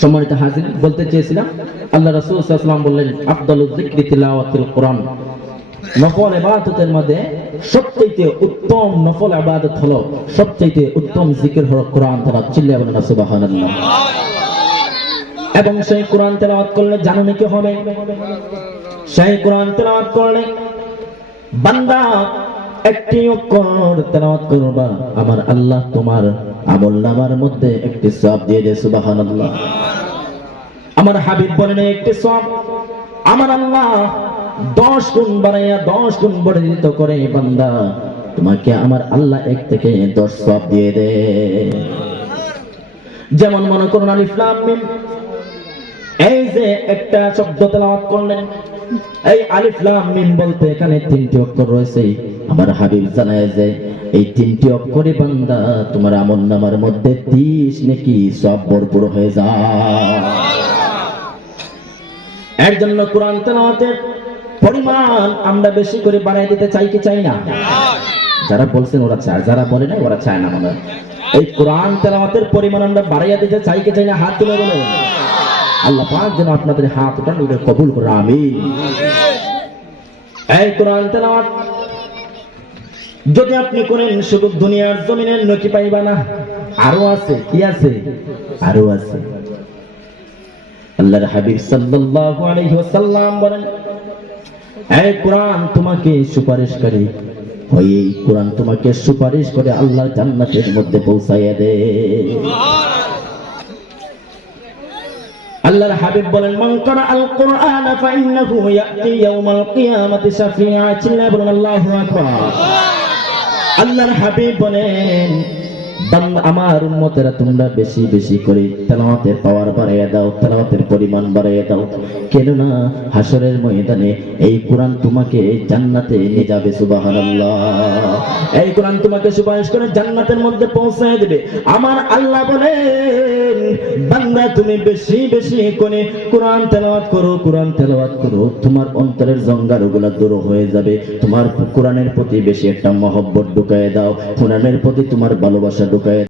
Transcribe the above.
সম্মানিত হাজির, বলতে চেয়েছিলাম আল্লাহ রাসূল সাল্লাল্লাহু আলাইহি ওয়াসাল্লাম বললেন আফদালুয যিকরি তিলাওয়াতুল কুরআন, নফল ইবাদতের মধ্যে সবচেয়ে উত্তম নফল ইবাদত হলো, সবচেয়ে উত্তম জিকির হলো কোরআন তেলাওয়াত। চিল্লায়ে বলেন সুবহানাল্লাহ। এবং সেই কোরআন তেলাওয়াত করলে জানেন কি হবে? সেই কোরআন তেলাওয়াত করলে বান্দা একটি অক্ষর তেলাওয়াত করবা, আমার আল্লাহ তোমার আমলনামার মধ্যে একটি সওয়াব দিয়ে দেয়। সুবহানাল্লাহ। আমার হাবিব বলেন একটি সওয়াব আমার আল্লাহ 10 গুণ বাড়াইয়া 10 গুণ বর্ধিত করে। বান্দা তোমাকে আমার আল্লাহ 1 থেকে 10 সওয়াব দিয়ে দেয়। যেমন মনে করুন আলিফ লাম মিম, এই যে একটা শব্দ তেলাওয়াত করলেন, এই আলিফ লাম মিম বলতে এখানে 3টি অক্ষর রয়েছে। আমার হাবিব জানায় যে এই 3টি অক্ষরে বান্দা তোমার আমলনামার মধ্যে 30 নেকি সওয়াব ভরপুর হয়ে যায়। এর জন্য কোরআন তেলাওয়াতের পরিমাণ আমরা বেশি করে বাড়াই দিতে চাই কি চাই না? যারা বলছেন ওরা চায়, যারা বলে না ওরা চায় না। মানে এই কোরআন তেলাওয়াতের পরিমাণ আমরা বাড়াইয়া দিতে চাই কি চাই না? হাত তুলে বলে। আল্লাহ পাক যেন আপনাদের হাতটা নুরে কবুল করে, আমিন। এই কোরআন তেলাওয়াত যদি আপনি করেন শুধু দুনিয়ার জমিনের নকি পাইবা না, আরো আছে। কি আছে? আরো আছে। আল্লাহর হাবিব সাল্লাল্লাহু আলাইহি ওয়াসাল্লাম বলেন এই কোরআন তোমাকে সুপারিশকারী হয়, এই কোরআন তোমাকে সুপারিশ করে আল্লাহ জান্নাতের মধ্যে পৌঁছাইয়া দেয়। আল্লাহর হাবিব বলেন মান ক্বারা আল কুরআন ফাইন্নাহু ইয়াতি ইয়াউমাল কিয়ামাতি শাফিআ। চিল্লায়ে বলেন আল্লাহু আকবার। আল্লাহর হাবিব বলেন আমার উম্মতেরা তোমরা বেশি বেশি করে তেলাওয়াতের পাওয়ার বাড়াইয়া দাও, তেলাওয়াতের পরিমাণ বাড়াইয়া দাও, কেননা হাসরের ময়দানে এই কোরআন তোমাকে জান্নাতে নিয়ে যাবে। সুবহানাল্লাহ। এই কোরআন তোমাকে সুপারিশ করে জান্নাতের মধ্যে পৌঁছায় দেবে। আমার আল্লাহ বলেন বান্দা তুমি বেশি বেশি করে কোরআন তেলাওয়াত করো, কোরআন তেলাওয়াত করো, তোমার অন্তরের জঙ্গারগুলো দূর হয়ে যাবে। তোমার কোরআনের প্রতি বেশি একটা মহব্বত ঢুকায় দাও, কোরআনের প্রতি তোমার ভালোবাসা ঢুকায়